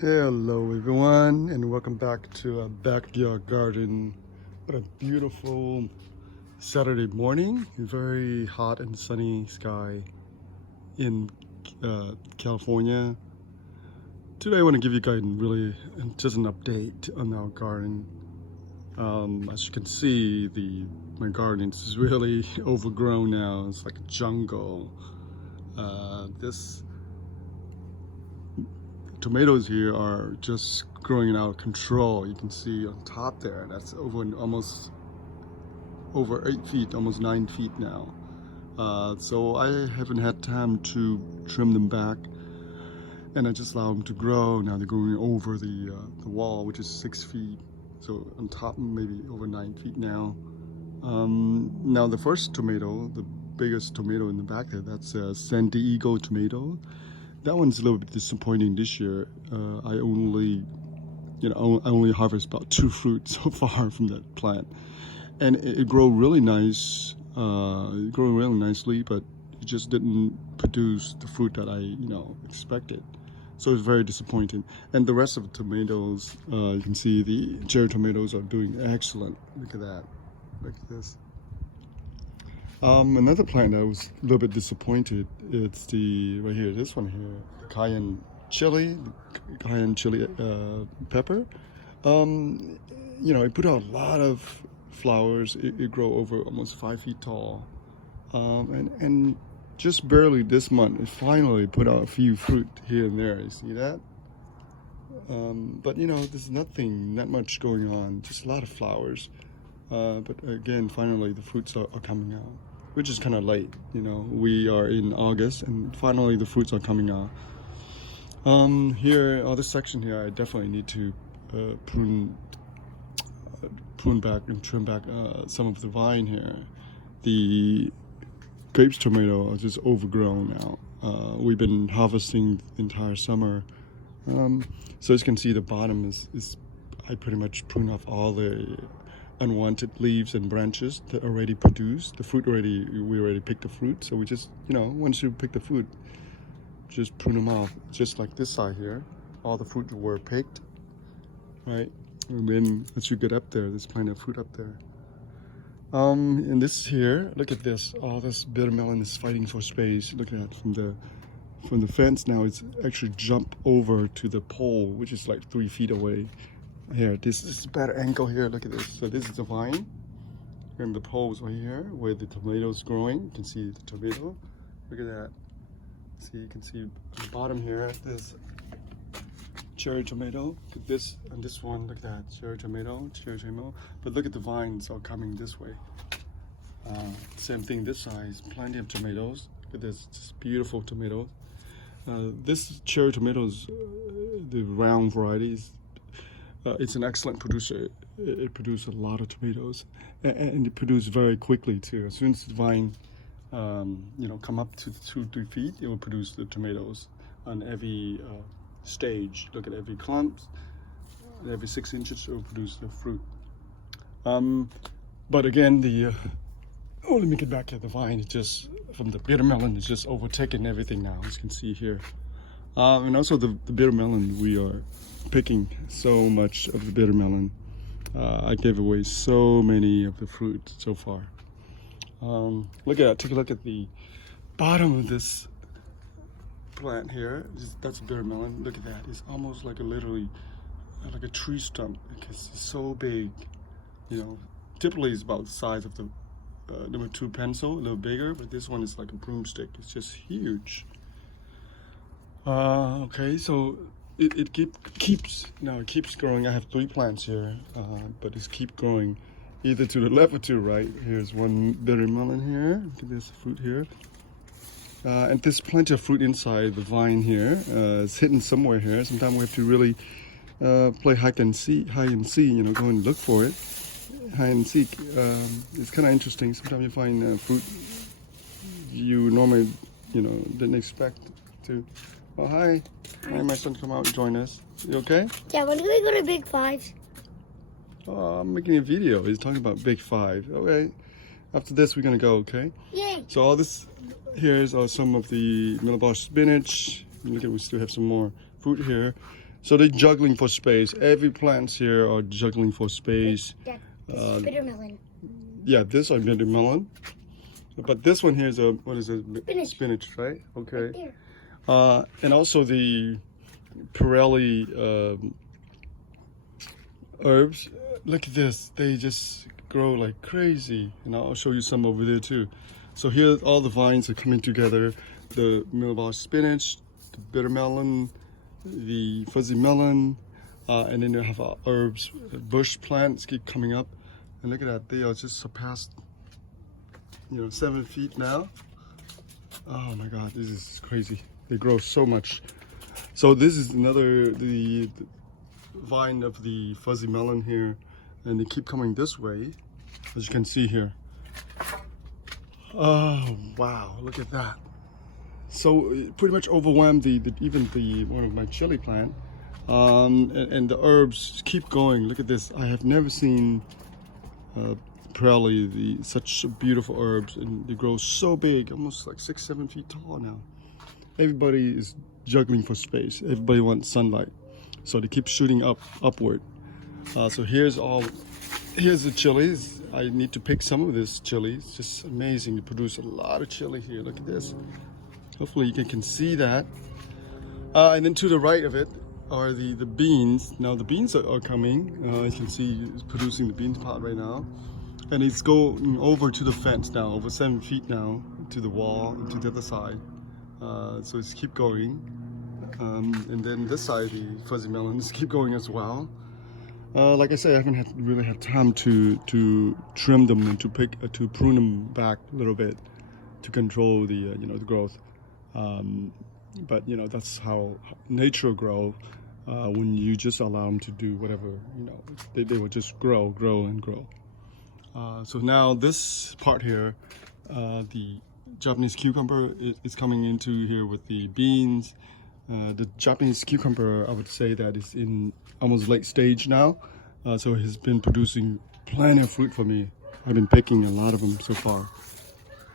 Hello everyone, and welcome back to a backyard garden. What a beautiful Saturday morning. Very hot and sunny sky in California. Today I want to give you guys really just an update on our garden. As you can see, my garden is really overgrown now. It's like a jungle. This tomatoes here are just growing out of control. You can see on top there, that's almost over 8 feet, almost 9 feet now. So I haven't had time to trim them back, and I just allow them to grow. Now they're growing over the wall, which is 6 feet. So on top, maybe over 9 feet now. Now the first tomato, the biggest tomato in the back there, that's a San Diego tomato. That one's a little bit disappointing this year. I only harvest about 2 fruits so far from that plant, and it grew really nice. It grew really nicely, but it just didn't produce the fruit that I expected. So it's very disappointing. And the rest of the tomatoes, you can see the cherry tomatoes are doing excellent. Look at that. Look at this. Another plant I was a little bit disappointed. It's right here, this one here, the cayenne chili pepper. It put out a lot of flowers. It grew over almost 5 feet tall, and just barely this month it finally put out a few fruit here and there. You see that? But there's not much going on. Just a lot of flowers. But again, finally the fruits are coming out, which is kind of late. We are in August and finally the fruits are coming out. Here, this section here, I definitely need to prune back and trim back some of the vine here. The grapes tomato are just overgrown now. We've been harvesting the entire summer. So as you can see, the bottom is I pretty much prune off all the unwanted leaves and branches that already produced the fruit. We already picked the fruit, so we just once you pick the fruit, just prune them off. Just like this side here, all the fruit were picked, right? And then as you get up there, there's plenty of fruit up there. And this here, look at this. All this bitter melon is fighting for space. Look at that from the fence. Now it's actually jumped over to the pole, which is like 3 feet away. Here, this is a better angle here. Look at this. So this is the vine, and the pole is right here where the tomatoes growing. You can see the tomato. Look at that. See, you can see the bottom here. There's cherry tomato. Look at this and this one. Look at that, cherry tomato. But look at the vines all coming this way. Same thing this size. Plenty of tomatoes. Look at this, just beautiful tomatoes. This cherry tomatoes, the round varieties. It's an excellent producer. It produces a lot of tomatoes, and it produces very quickly too. As soon as the vine, come up to 2-3 feet, it will produce the tomatoes on every stage. Look at every clump. Every 6 inches, it will produce the fruit. But again, let me get back to the vine. It just from the bitter melon, it's just overtaken everything now, as you can see here. And also the bitter melon, we are picking so much of the bitter melon. I gave away so many of the fruit so far. Take a look at the bottom of this plant here. That's a bitter melon. Look at that. It's almost like literally like a tree stump because it's so big. Typically it's about the size of the number 2 pencil, a little bigger, but this one is like a broomstick. It's just huge. Okay, so it keeps growing. I have 3 plants here, but it keeps growing either to the left or to the right. Here's one bitter melon here. Look at this fruit here. And there's plenty of fruit inside the vine here. It's hidden somewhere here. Sometimes we have to really play hide and seek, go and look for it. Hide and seek. It's kind of interesting. Sometimes you find fruit you normally, didn't expect to. Oh, hi. Hi, my son, come out and join us. You okay? Yeah, when do we go to Big Five? Oh, I'm making a video. He's talking about Big Five. Okay. After this, we're going to go, okay? Yay. So all this, here's some of the Melon spinach. Look at, we still have some more fruit here. So they're juggling for space. Every plants here are juggling for space. That, this is bitter melon. Yeah, this are bitter melon. But this one here is a, what is it? Spinach. Right? Okay. Right there. And also the Pirelli herbs. Look at this. They just grow like crazy. And I'll show you some over there too. So here all the vines are coming together. The Melon spinach, the bitter melon, the fuzzy melon, and then you have herbs, bush plants keep coming up. And look at that, they are just surpassed, 7 feet now. Oh my God, this is crazy. They grow so much. So this is the vine of the fuzzy melon here, and they keep coming this way, as you can see here. Oh wow, look at that. So it pretty much overwhelmed even one of my chili plant, and the herbs keep going. Look at this. I have never seen Pirelli, such beautiful herbs, and they grow so big, almost like 6-7 feet tall now. Everybody is juggling for space. Everybody wants sunlight, so they keep shooting upward. So here's the chilies. I need to pick some of this chili. It's just amazing to produce a lot of chili here. Look at this. Hopefully you can see that. And then to the right of it are the beans. Now the beans are coming. As you can see, it's producing the beans pod right now. And it's going over to the fence now, over 7 feet now, to the wall, and to the other side. So it's keep going. And then this side, the fuzzy melons keep going as well. Like I said, I haven't really had time to trim them and to prune them back a little bit to control the the growth. But that's how nature grow. When you just allow them to do whatever, they will just grow and grow. So now this part here, the Japanese cucumber is coming into here with the beans. The Japanese cucumber, I would say that is in almost late stage now. So it has been producing plenty of fruit for me. I've been picking a lot of them so far.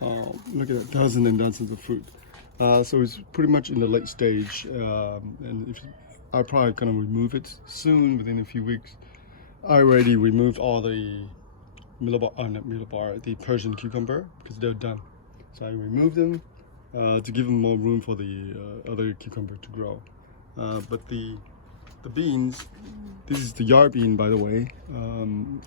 Look at that, dozens and dozens of fruit. So it's pretty much in the late stage. And I'm probably gonna remove it soon, within a few weeks. I already removed all the the Persian cucumber, because they're done. So I removed them to give them more room for the other cucumber to grow. But the beans, this is the yard bean, by the way,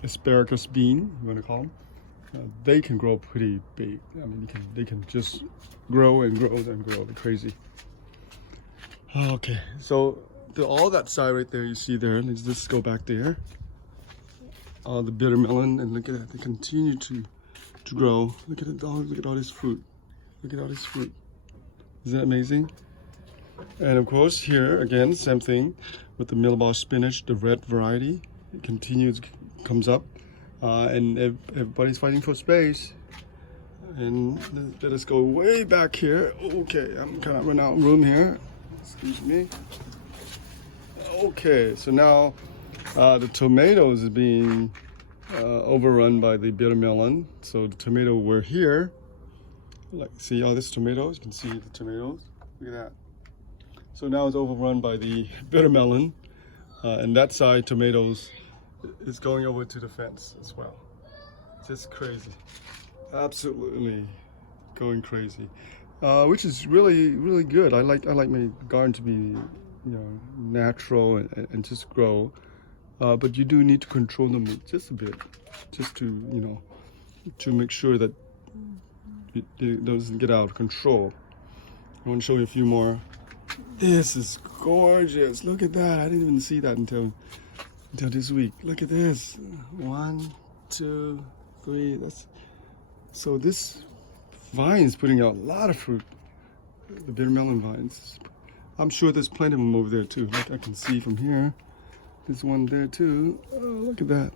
asparagus bean, you want to call them. They can grow pretty big. I mean, they can just grow and grow and grow like crazy. Okay, so all that side right there you see there, let's just go back there. The bitter melon, and look at that, they continue to grow. Look at it, look at all this fruit. Look at all this fruit. Isn't that amazing? And of course here again, same thing with the Melon spinach, the red variety. It continues, comes up, and everybody's fighting for space. And let us go way back here. Okay, I'm kind of running out of room here. Excuse me. Okay, so now the tomatoes is being overrun by the bitter melon. So the tomato were here. Like, see all these tomatoes? You can see the tomatoes. Look at that. So now it's overrun by the bitter melon, and that side tomatoes is going over to the fence as well. Just crazy, absolutely going crazy, which is really good. I like my garden to be natural and just grow, but you do need to control them just a bit, just to to make sure that it doesn't get out of control. I want to show you a few more. This is gorgeous. Look at that. I didn't even see that until this week. Look at this. 1, 2, 3. So this vine is putting out a lot of fruit. The bitter melon vines. I'm sure there's plenty of them over there too. Like I can see from here. There's one there too. Oh, look at that.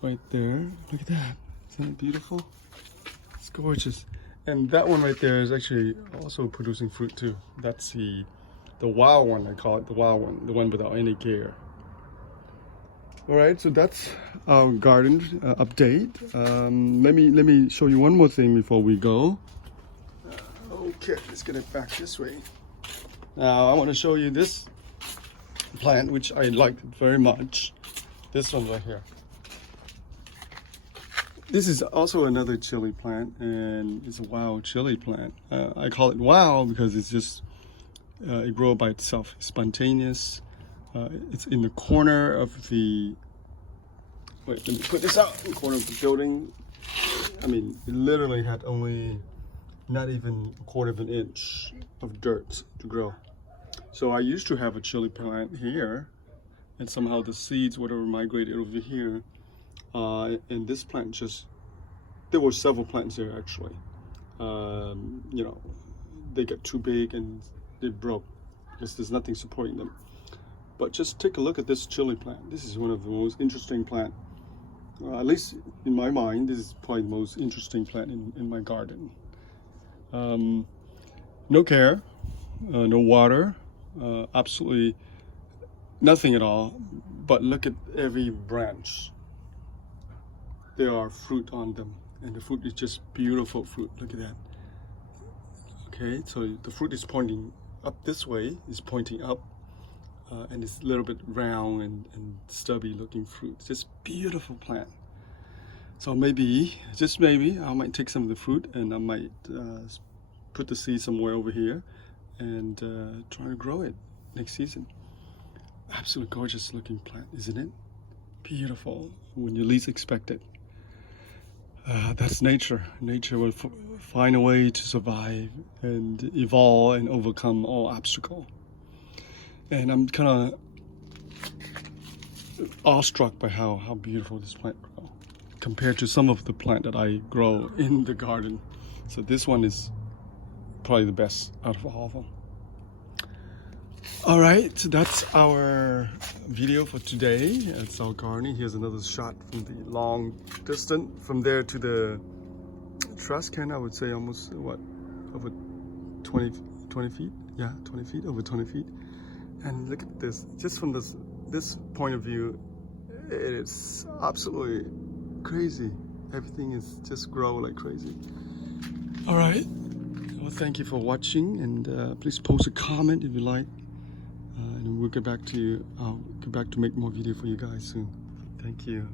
Right there. Look at that. Isn't that beautiful? It's gorgeous. And that one right there is actually also producing fruit too. That's the wild one, I call it, the wild one, the one without any care. All right, so that's our garden update. Let me show you one more thing before we go. Okay, let's get it back this way. Now I want to show you this plant, which I like very much. This one right here. This is also another chili plant, and it's a wild chili plant. I call it wild because it's just it grows by itself, spontaneous. It's in the corner of the. Wait, let me put this out in the corner of the building. I mean, it literally had only not even a quarter of an inch of dirt to grow. So I used to have a chili plant here, and somehow the seeds, whatever, migrated over here. And this plant just, there were several plants here actually. You know, they got too big and they broke because there's nothing supporting them. But just take a look at this chili plant. This is one of the most interesting plants. At least in my mind, this is probably the most interesting plant in my garden. No care, no water, absolutely nothing at all. But look at every branch. There are fruit on them, and the fruit is just beautiful fruit. Look at that. Okay, so the fruit is pointing up this way, is pointing up, and it's a little bit round and stubby looking fruit. Just beautiful plant. So maybe, just maybe, I might take some of the fruit and I might put the seed somewhere over here and try to grow it next season. Absolutely gorgeous looking plant, isn't it? Beautiful when you least expect it. That's nature. Nature will find a way to survive and evolve and overcome all obstacles. And I'm kind of awestruck by how beautiful this plant grows compared to some of the plant that I grow in the garden. So this one is probably the best out of all of them. All right, so that's our video for today. It's our gardening. Here's another shot from the long distance. From there to the truss can, I would say almost, what, over 20 feet? Yeah, 20 feet, over 20 feet. And look at this, just from this point of view, it is absolutely crazy. Everything is just grow like crazy. All right, well, thank you for watching, and please post a comment if you like. And we'll get back to you. I'll get back to make more video for you guys soon. Thank you.